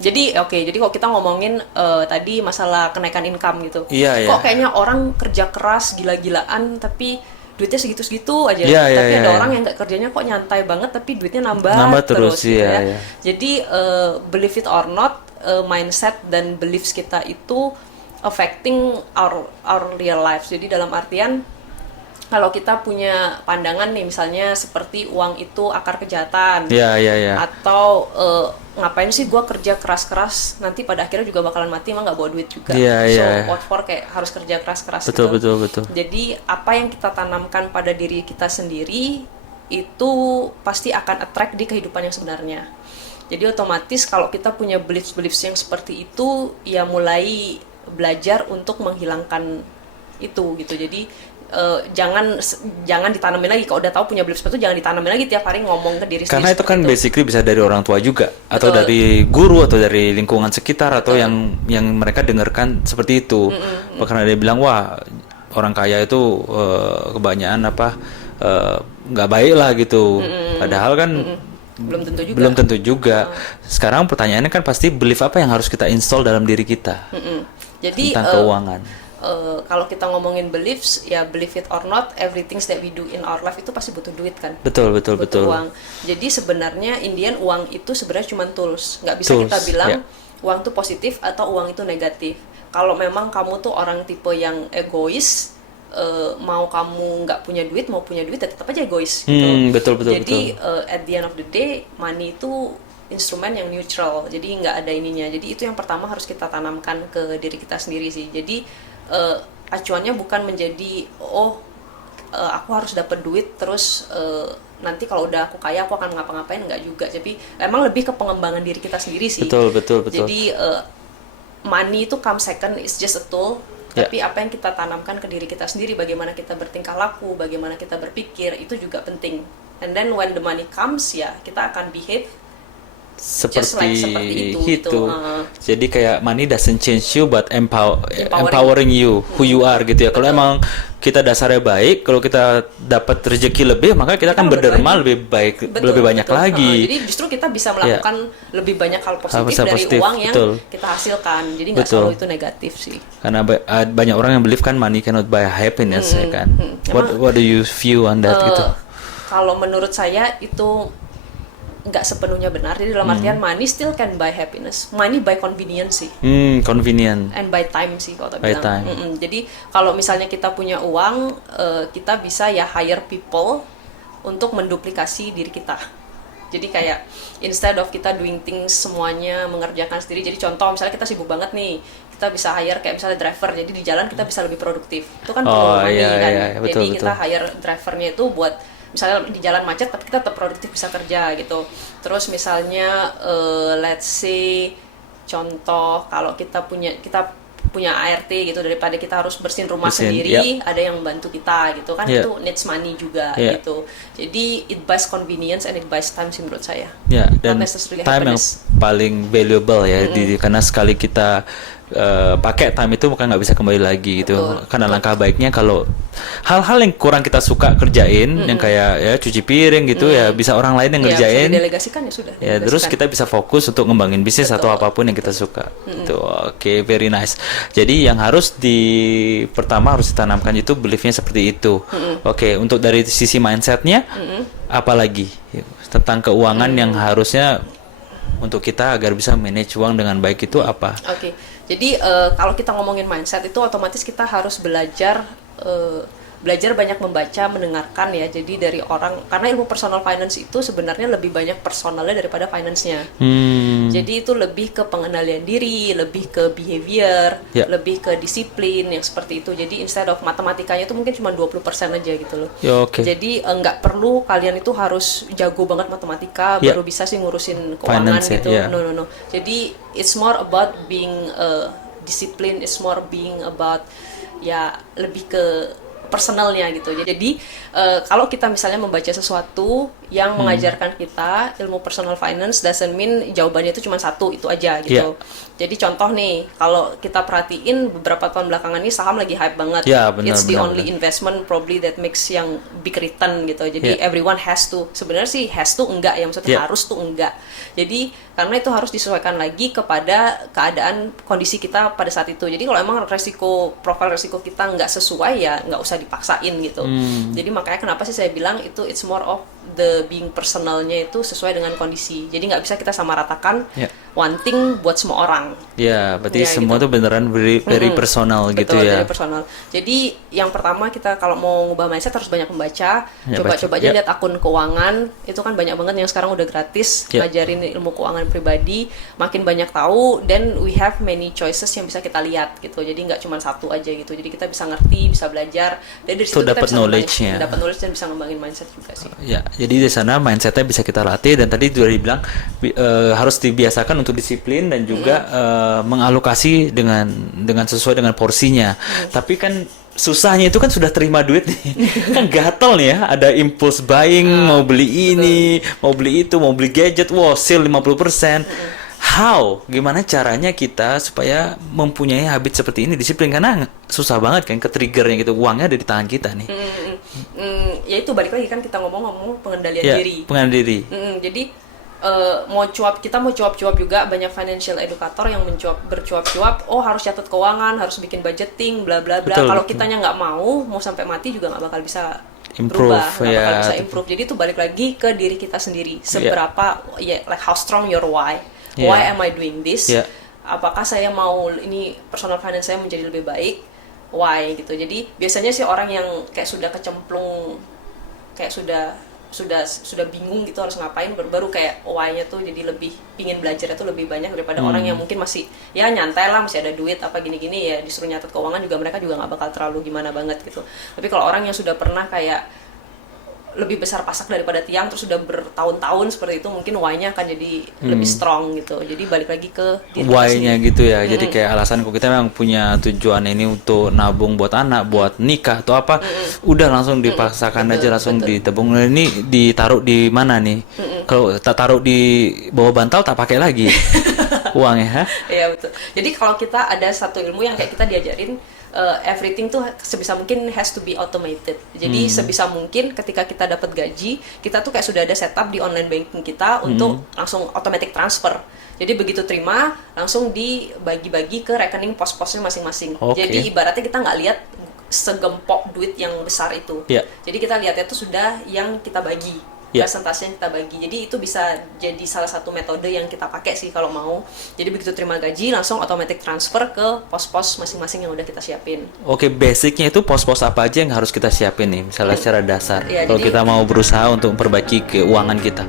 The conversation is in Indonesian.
Jadi jadi kalau kita ngomongin tadi masalah kenaikan income gitu, Iya, iya. kok kayaknya orang kerja keras gila-gilaan tapi duitnya segitu-segitu aja. Iya, iya, Tapi iya, ada iya. orang yang nggak kerjanya kok nyantai banget tapi duitnya Nambah nambah terus, terus gitu iya, ya. iya. Jadi believe it or not, mindset dan beliefs kita itu affecting our real lives. Jadi dalam artian kalau kita punya pandangan nih misalnya seperti uang itu akar kejahatan, Iya, iya, iya. atau ngapain sih gue kerja keras-keras nanti pada akhirnya juga bakalan mati mah nggak bawa duit juga. Iya, So iya. what for, kayak harus kerja keras-keras Betul, gitu. betul, betul. Jadi apa yang kita tanamkan pada diri kita sendiri itu pasti akan attract di kehidupan yang sebenarnya. Jadi otomatis kalau kita punya beliefs yang seperti itu, ya mulai belajar untuk menghilangkan itu gitu. Jadi jangan ditanamin lagi. Kalau udah tahu punya belief seperti itu, jangan ditanamin lagi tiap hari ngomong ke diri sendiri. Karena itu kan seperti basically bisa dari orang tua juga, atau Betul. dari guru, atau dari lingkungan sekitar, atau yang mereka dengarkan seperti itu. Karena dia bilang, wah, orang kaya itu kebanyakan nggak baik lah gitu. Padahal kan belum tentu juga. belum tentu juga. Sekarang pertanyaannya kan pasti belief apa yang harus kita install dalam diri kita Jadi tentang keuangan. kalau kita ngomongin beliefs, ya believe it or not, everything that we do in our life itu pasti butuh duit kan. Betul, betul, Butuh betul. uang. Jadi sebenarnya Indian uang itu sebenarnya cuma tools. Nggak bisa Tools, kita bilang ya. uang itu positif atau uang itu negatif. Kalau memang kamu tuh orang tipe yang egois, mau kamu nggak punya duit, mau punya duit, ya tetap aja egois gitu. Betul, betul, Jadi betul. at the end of the day, money itu instrumen yang neutral, jadi nggak ada ininya. Jadi itu yang pertama harus kita tanamkan ke diri kita sendiri sih. Jadi acuannya bukan menjadi aku harus dapat duit terus nanti kalau udah aku kaya aku akan ngapa-ngapain, nggak juga. Jadi emang lebih ke pengembangan diri kita sendiri sih. Betul, betul, betul. Jadi money itu come second, it's just a tool. Ya. Tapi apa yang kita tanamkan ke diri kita sendiri, bagaimana kita bertingkah laku, bagaimana kita berpikir, itu juga penting. And then when the money comes, ya kita akan behave seperti seperti itu, itu. gitu. Jadi kayak money doesn't change you but Empowering. empowering you who you are gitu ya. Kalau emang kita dasarnya baik, kalau kita dapat rezeki lebih, maka kita akan berderma lebih baik, lebih banyak lagi. Jadi justru kita bisa melakukan lebih banyak hal positif dari positif, uang yang betul. kita hasilkan. Jadi nggak Betul. selalu itu negatif sih. Karena banyak orang yang believe kan money cannot buy happiness ya kan. What do you view on that gitu? Kalau menurut saya itu nggak sepenuhnya benar. Jadi dalam artian money still can buy happiness. Money buy convenience sih. Convenient. And by time sih kalau By bilang. time. Jadi kalau misalnya kita punya uang, kita bisa ya hire people untuk menduplikasi diri kita. Jadi kayak instead of kita doing things semuanya mengerjakan sendiri. Jadi contoh misalnya kita sibuk banget nih, kita bisa hire kayak misalnya driver. Jadi di jalan kita bisa lebih produktif. Itu kan perlu money kan. Iya, betul, Jadi kita betul. hire drivernya itu buat misalnya di jalan macet tapi kita tetap produktif bisa kerja gitu. Terus misalnya let's say contoh kalau kita punya ART gitu, daripada kita harus bersihin rumah sendiri, ada yang membantu kita gitu kan, itu needs money juga gitu. Jadi it buys convenience and it buys time sih menurut saya. Ya, dan Not necessarily time yang happiness. paling valuable ya, karena sekali kita pakai time itu bukan nggak bisa kembali lagi gitu. Karena langkah baiknya kalau hal-hal yang kurang kita suka kerjain, yang kayak ya cuci piring gitu ya bisa orang lain yang ngerjain. Ya, didelegasikan ya sudah. Ya, terus kita bisa fokus untuk ngembangin bisnis atau apapun yang kita suka. Itu oke, very nice. Jadi yang harus pertama harus ditanamkan itu beliefnya seperti itu. Oke, untuk dari sisi mindsetnya, apalagi tentang keuangan yang harusnya untuk kita agar bisa manage uang dengan baik itu apa? Oke. Jadi kalau kita ngomongin mindset itu otomatis kita harus belajar banyak membaca, mendengarkan ya. Jadi dari orang, karena ilmu personal finance itu sebenarnya lebih banyak personalnya daripada finance-nya. Jadi itu lebih ke pengendalian diri, lebih ke behavior, lebih ke disiplin yang seperti itu. Jadi instead of matematikanya itu mungkin cuma 20% aja gitu loh. Jadi nggak perlu kalian itu harus jago banget matematika baru bisa sih ngurusin keuangan finance, gitu. No. Jadi it's more about being discipline, it's more being about ya lebih ke personalnya gitu. Jadi kalau kita misalnya membaca sesuatu yang mengajarkan kita ilmu personal finance, doesn't mean jawabannya itu cuma satu itu aja gitu. Jadi contoh nih, kalau kita perhatiin beberapa tahun belakangan ini saham lagi hype banget. It's the only investment probably that makes yang big return gitu. Jadi everyone has to. Sebenarnya sih has to enggak ya, maksudnya harus tuh enggak. Jadi karena itu harus disesuaikan lagi kepada keadaan kondisi kita pada saat itu. Jadi kalau emang profil resiko kita nggak sesuai, ya nggak usah dipaksain gitu. Jadi makanya kenapa sih saya bilang itu it's more of the being personalnya itu sesuai dengan kondisi. Jadi nggak bisa kita samaratakan one thing buat semua orang. Ya, berarti Ya, semua gitu. tuh beneran very personal gitu Betul, ya. very personal. Jadi yang pertama kita kalau mau ngubah mindset harus banyak membaca. Coba aja lihat akun keuangan. Itu kan banyak banget yang sekarang udah gratis ngajarin ilmu keuangan pribadi. Makin banyak tahu, then we have many choices yang bisa kita lihat gitu. Jadi nggak cuma satu aja gitu. Jadi kita bisa ngerti, bisa belajar. Dan dari situ kita dapat bisa knowledge-nya. dapat knowledge dan bisa ngembangin mindset juga sih. Ya, jadi di sana mindsetnya bisa kita latih, dan tadi sudah dibilang harus dibiasakan untuk disiplin dan juga mengalokasi dengan sesuai dengan porsinya. Tapi kan susahnya itu kan sudah terima duit nih. Kan gatel nih ya, ada impulse buying, mau beli ini, mau beli itu, mau beli gadget, wow, sale 50%. How? Gimana caranya kita supaya mempunyai habit seperti ini, disiplin? Karena susah banget kan ke-triggernya gitu, uangnya ada di tangan kita nih. Ya itu balik lagi kan kita ngomong pengendalian Ya, diri. pengendalian diri. Jadi mau cuap-cuap juga, banyak financial educator yang bercuap-cuap, oh harus catat keuangan, harus bikin budgeting, bla bla bla. Betul, Kalau betul. kitanya nggak mau sampai mati juga nggak bakal bisa Improve, berubah, nggak bakal ya. bisa improve. Jadi itu balik lagi ke diri kita sendiri, seberapa like how strong your why. Why am I doing this? Yeah. Apakah saya mau ini personal finance saya menjadi lebih baik? Why gitu. Jadi biasanya sih orang yang kayak sudah kecemplung, kayak sudah bingung gitu harus ngapain, baru kayak why-nya tuh jadi lebih pingin belajar itu lebih banyak daripada orang yang mungkin masih ya nyantai lah, masih ada duit apa gini-gini, ya disuruh nyatet keuangan juga mereka juga nggak bakal terlalu gimana banget gitu. Tapi kalau orang yang sudah pernah kayak lebih besar pasak daripada tiang, terus sudah bertahun-tahun seperti itu, mungkin why-nya akan jadi lebih strong gitu. Jadi balik lagi ke diri kita Why-nya sendiri. gitu ya. Jadi kayak alasan kok kita memang punya tujuan ini untuk nabung buat anak, buat nikah atau apa, udah langsung dipaksakan aja, langsung ditabung. Nah, ini ditaruh di mana nih? Kalau tak taruh di bawah bantal tak pakai lagi uangnya, ha? Iya betul. Jadi kalau kita ada satu ilmu yang kayak kita diajarin, everything tuh sebisa mungkin has to be automated. Jadi sebisa mungkin ketika kita dapat gaji, kita tuh kayak sudah ada setup di online banking kita untuk langsung automatic transfer. Jadi begitu terima, langsung dibagi-bagi ke rekening pos-posnya masing-masing. Oke. Jadi ibaratnya kita nggak lihat segempok duit yang besar itu. Iya. Jadi kita lihatnya itu sudah yang kita bagi. Ya. Presentasi yang kita bagi. Jadi itu bisa jadi salah satu metode yang kita pakai sih kalau mau. Jadi begitu terima gaji langsung automatic transfer ke pos-pos masing-masing yang udah kita siapin. Oke, basicnya itu pos-pos apa aja yang harus kita siapin nih, misalnya secara dasar. Ya, Kalau jadi- kita mau berusaha untuk memperbaiki keuangan kita.